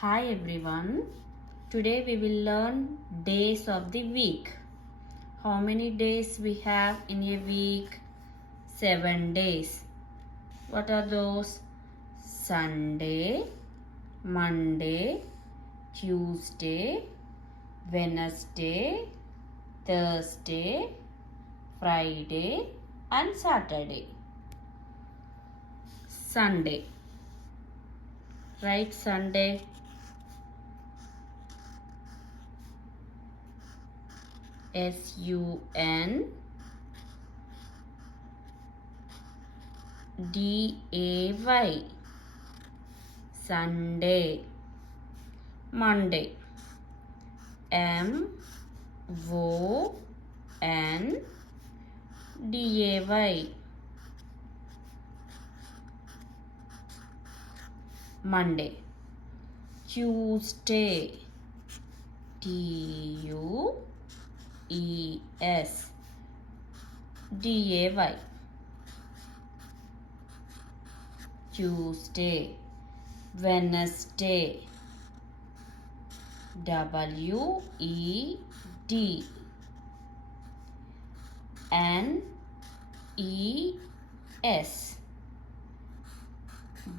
Hi everyone. Today we will learn days of the week. How many days we have in a week? 7 days. What are those? Sunday, Monday, Tuesday, Wednesday, Thursday, Friday and Saturday. Sunday. Right, Sunday. Sunday. Sunday. Monday. Monday. Monday. Tuesday. Tuesday. Tuesday. Wednesday.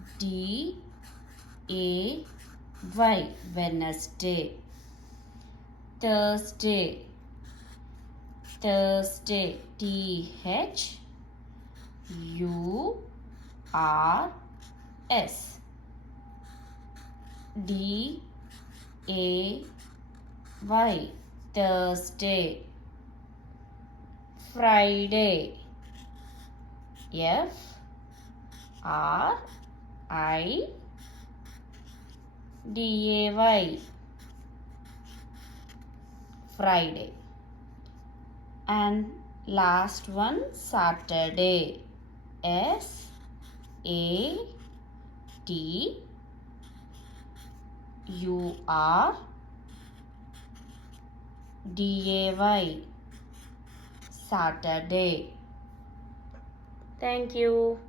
Wednesday. Wednesday. Thursday. Thursday. Friday. Friday. And last one, Saturday. Saturday. Saturday. Thank you.